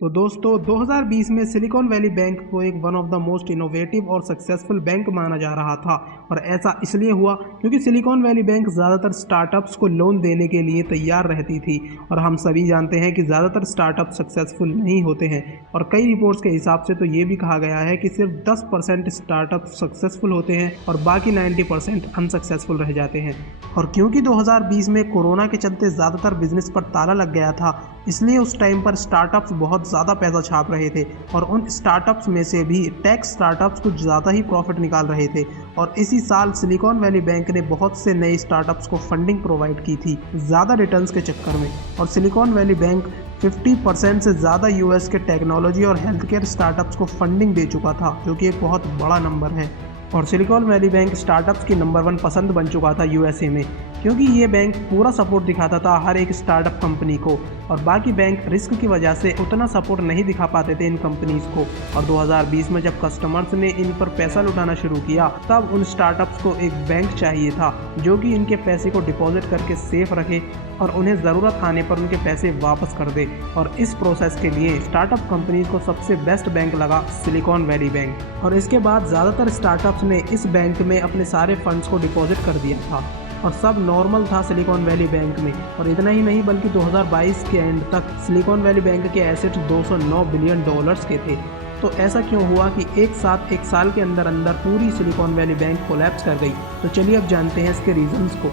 तो दोस्तों 2020 में सिलिकॉन वैली बैंक को एक one of the most innovative और सक्सेसफुल बैंक माना जा रहा था। और ऐसा इसलिए हुआ क्योंकि सिलिकॉन वैली बैंक ज़्यादातर स्टार्टअप्स को लोन देने के लिए तैयार रहती थी। और हम सभी जानते हैं कि ज़्यादातर स्टार्टअप सक्सेसफुल नहीं होते हैं और कई रिपोर्ट्स के हिसाब से तो ये भी कहा गया है कि सिर्फ 10% स्टार्टअप सक्सेसफुल होते हैं और बाकी 90% अनसक्सेसफुल रह जाते हैं। और क्योंकि 2020 में कोरोना के चलते ज़्यादातर बिजनेस पर ताला लग गया था, इसलिए उस टाइम पर स्टार्टअप्स बहुत ज़्यादा पैसा छाप रहे थे और उन स्टार्टअप्स में से भी टेक स्टार्टअप्स कुछ ज़्यादा ही प्रॉफिट निकाल रहे थे। और इसी साल सिलिकॉन वैली बैंक ने बहुत से नए स्टार्टअप्स को फंडिंग प्रोवाइड की थी ज़्यादा रिटर्न्स के चक्कर में। और सिलिकॉन वैली बैंक 50% से ज़्यादा यूएस के टेक्नोलॉजी और हेल्थ केयर स्टार्टअप्स को फंडिंग दे चुका था, जो कि एक बहुत बड़ा नंबर है। और सिलिकॉन वैली बैंक स्टार्टअप्स की नंबर 1 पसंद बन चुका था यूएसए में, क्योंकि ये बैंक पूरा सपोर्ट दिखाता था हर एक स्टार्टअप कंपनी को और बाकी बैंक रिस्क की वजह से उतना सपोर्ट नहीं दिखा पाते थे इन कंपनीज को। और 2020 में जब कस्टमर्स ने इन पर पैसा लुटाना शुरू किया, तब उन स्टार्टअप्स को एक बैंक चाहिए था जो कि इनके पैसे को डिपॉजिट करके सेफ रखे और उन्हें ज़रूरत आने पर उनके पैसे वापस कर दे। और इस प्रोसेस के लिए स्टार्टअप कंपनीज को सबसे बेस्ट बैंक लगा सिलिकॉन वैली बैंक। और इसके बाद ज़्यादातर स्टार्टअप्स ने इस बैंक में अपने सारे फंड्स को डिपॉजिट कर दिया था और सब नॉर्मल था सिलिकॉन वैली बैंक में। और इतना ही नहीं बल्कि 2022 के एंड तक सिलिकॉन वैली बैंक के एसेट्स $209 बिलियन के थे। तो ऐसा क्यों हुआ कि एक साल के अंदर पूरी सिलिकॉन वैली बैंक कोलैप्स कर गई? तो चलिए अब जानते हैं इसके रीजंस को।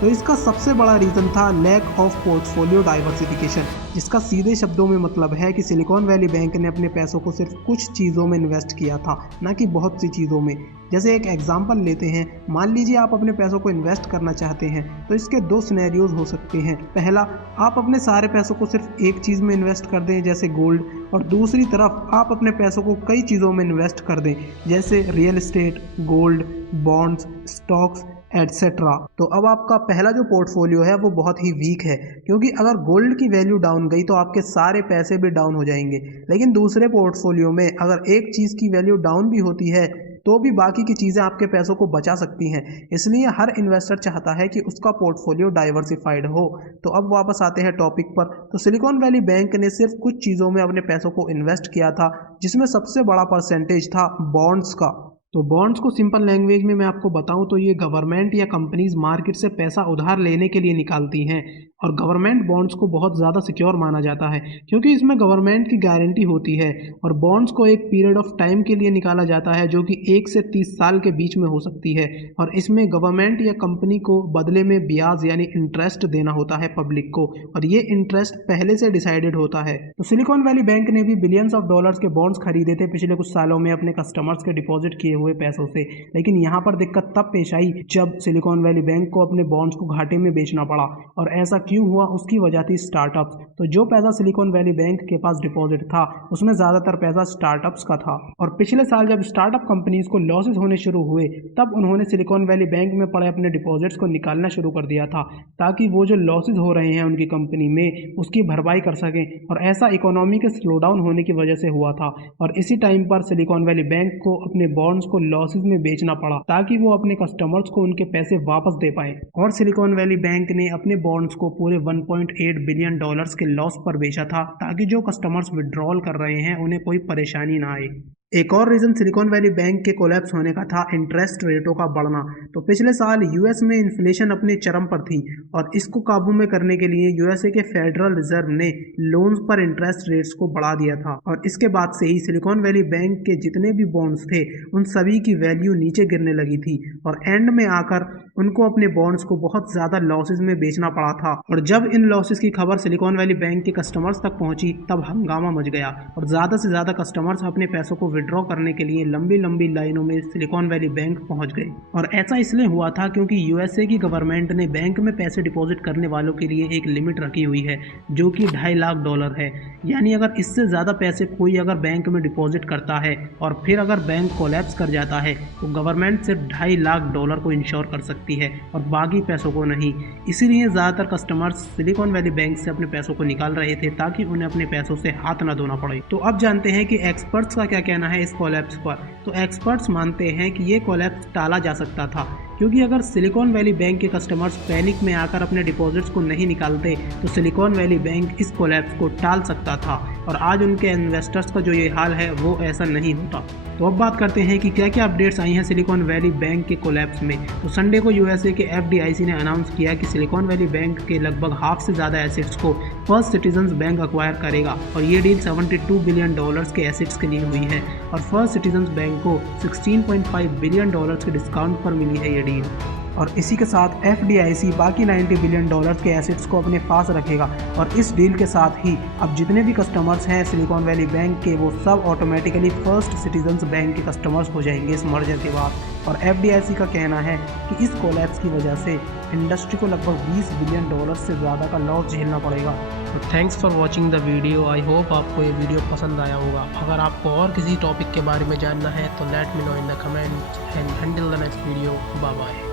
तो इसका सबसे बड़ा रीज़न था लैक ऑफ पोर्टफोलियो डाइवर्सिफिकेशन, जिसका सीधे शब्दों में मतलब है कि सिलिकॉन वैली बैंक ने अपने पैसों को सिर्फ कुछ चीज़ों में इन्वेस्ट किया था, ना कि बहुत सी चीज़ों में। जैसे एक एग्जांपल लेते हैं, मान लीजिए आप अपने पैसों को इन्वेस्ट करना चाहते हैं, तो इसके 2 सिनेरियोज हो सकते हैं। पहला, आप अपने सारे पैसों को सिर्फ एक चीज़ में इन्वेस्ट कर दें जैसे गोल्ड, और दूसरी तरफ आप अपने पैसों को कई चीज़ों में इन्वेस्ट कर दें जैसे real estate, gold, bonds, stocks etcetera. तो अब आपका पहला जो पोर्टफोलियो है वो बहुत ही वीक है, क्योंकि अगर गोल्ड की वैल्यू डाउन गई तो आपके सारे पैसे भी डाउन हो जाएंगे। लेकिन दूसरे पोर्टफोलियो में अगर एक चीज़ की वैल्यू डाउन भी होती है तो भी बाकी की चीज़ें आपके पैसों को बचा सकती हैं। इसलिए हर इन्वेस्टर चाहता है कि उसका पोर्टफोलियो डाइवर्सिफाइड हो। तो अब वापस आते हैं टॉपिक पर। तो सिलिकॉन वैली बैंक ने सिर्फ कुछ चीज़ों में अपने पैसों को इन्वेस्ट किया था, जिसमें सबसे बड़ा परसेंटेज था बॉन्ड्स का। तो बॉन्ड्स को सिंपल लैंग्वेज में मैं आपको बताऊं तो ये गवर्नमेंट या कंपनीज मार्केट से पैसा उधार लेने के लिए निकालती हैं। और गवर्नमेंट बॉन्ड्स को बहुत ज़्यादा सिक्योर माना जाता है, क्योंकि इसमें गवर्नमेंट की गारंटी होती है। और बॉन्ड्स को एक पीरियड ऑफ टाइम के लिए निकाला जाता है, जो कि 1 से 30 साल के बीच में हो सकती है। और इसमें गवर्नमेंट या कंपनी को बदले में ब्याज यानी इंटरेस्ट देना होता है पब्लिक को, और ये इंटरेस्ट पहले से डिसाइडेड होता है। तो सिलिकॉन वैली बैंक ने भी बिलियंस ऑफ डॉलर्स के बॉन्ड्स खरीदे थे पिछले कुछ सालों में अपने कस्टमर्स के डिपॉजिट किए हुए पैसों से। लेकिन यहाँ पर दिक्कत तब पेश आई जब सिलिकॉन वैली बैंक को अपने बॉन्ड्स को घाटे में बेचना पड़ा। और ऐसा क्यों हुआ? उसकी वजह थी स्टार्टअप्स। तो जो पैसा सिलिकॉन वैली बैंक के पास डिपॉजिट था, उसमें ज़्यादातर पैसा स्टार्टअप्स का था। और पिछले साल जब स्टार्टअप कंपनीज को लॉसेज होने शुरू हुए, तब उन्होंने सिलिकॉन वैली बैंक में पड़े अपने डिपॉजिट्स को निकालना शुरू कर दिया था, ताकि वो जो लॉसेज हो रहे हैं उनकी कंपनी में, उसकी भरपाई कर सकें। और ऐसा इकोनॉमी के स्लो डाउन होने की वजह से हुआ था। और इसी टाइम पर सिलिकॉन वैली बैंक को अपने बॉन्ड्स को लॉसेज में बेचना पड़ा, ताकि वो अपने कस्टमर्स को उनके पैसे वापस दे पाए। और सिलिकॉन वैली बैंक ने अपने बॉन्ड्स को पूरे $1.8 बिलियन के लॉस पर बेचा था, ताकि जो कस्टमर्स विड्रॉल कर रहे हैं उन्हें कोई परेशानी ना आए। एक और रीज़न सिलिकॉन वैली बैंक के कोलैप्स होने का था इंटरेस्ट रेटों का बढ़ना। तो पिछले साल यूएस में इन्फ्लेशन अपने चरम पर थी, और इसको काबू में करने के लिए यूएसए के फेडरल रिजर्व ने लोन्स पर इंटरेस्ट रेट्स को बढ़ा दिया था। और इसके बाद से ही सिलिकॉन वैली बैंक के जितने भी बॉन्ड्स थे, उन सभी की वैल्यू नीचे गिरने लगी थी, और एंड में आकर उनको अपने बॉन्ड्स को बहुत ज़्यादा लॉसेज में बेचना पड़ा था। और जब इन लॉसेज की खबर सिलिकॉन वैली बैंक के कस्टमर्स तक पहुंची, तब हंगामा मच गया और ज़्यादा से ज़्यादा कस्टमर्स अपने पैसों को विड्रॉ करने के लिए लंबी लंबी लाइनों में सिलिकॉन वैली बैंक पहुंच गए। और ऐसा इसलिए हुआ था क्योंकि यूएसए की गवर्नमेंट ने बैंक में पैसे डिपॉजिट करने वालों के लिए एक लिमिट रखी हुई है, जो कि $2.5 लाख है। यानी अगर इससे ज़्यादा पैसे कोई अगर बैंक में डिपॉजिट करता है और फिर अगर बैंक कोलैप्स कर जाता है, तो गवर्नमेंट सिर्फ $2.5 लाख को इंश्योर कर सकती है और बाकी पैसों को नहीं। इसीलिए ज़्यादातर कस्टमर्स सिलिकॉन वैली बैंक से अपने पैसों को निकाल रहे थे, ताकि उन्हें अपने पैसों से हाथ ना धोना पड़े। तो अब जानते हैं कि एक्सपर्ट्स का क्या कहना है इस कोलैप्स पर। तो एक्सपर्ट्स मानते हैं कि ये कोलैप्स टाला जा सकता था, क्योंकि अगर सिलिकॉन वैली बैंक के कस्टमर्स पैनिक में आकर अपने डिपॉजिट्स को नहीं निकालते, तो सिलिकॉन वैली बैंक इस कोलैप्स को टाल सकता था। और आज उनके इन्वेस्टर्स का जो ये हाल है वो ऐसा नहीं होता। तो अब बात करते हैं कि क्या क्या अपडेट्स आई हैं सिलिकॉन वैली बैंक के कोलैप्स में। तो संडे को यूएसए के एफडीआईसी ने अनाउंस किया कि सिलिकॉन वैली बैंक के लगभग हाफ से ज़्यादा एसेट्स को फर्स्ट सिटीजन्स बैंक अक्वायर करेगा और ये डील $72 बिलियन के एसेट्स के लिए हुई है और फर्स्ट सिटीजन्स बैंक को $16.5 बिलियन के डिस्काउंट पर मिली है ये डील। और इसी के साथ एफडीआईसी बाकी $90 बिलियन के एसेट्स को अपने पास रखेगा और इस डील के साथ ही अब जितने भी कस्टमर्स हैं सिलिकॉन वैली बैंक के वो सब ऑटोमेटिकली फर्स्ट सिटीजन्स बैंक के कस्टमर्स हो जाएंगे इस मर्जर के बाद। और एफडीआईसी का कहना है कि इस कोलैप्स की वजह से इंडस्ट्री को लगभग $20 बिलियन से ज़्यादा का लॉस झेलना पड़ेगा। तो thanks for watching the video. I hope आपको ये वीडियो पसंद आया होगा। अगर आपको और किसी टॉपिक के बारे में जानना है तो let me know in the comment and until the next video, bye bye.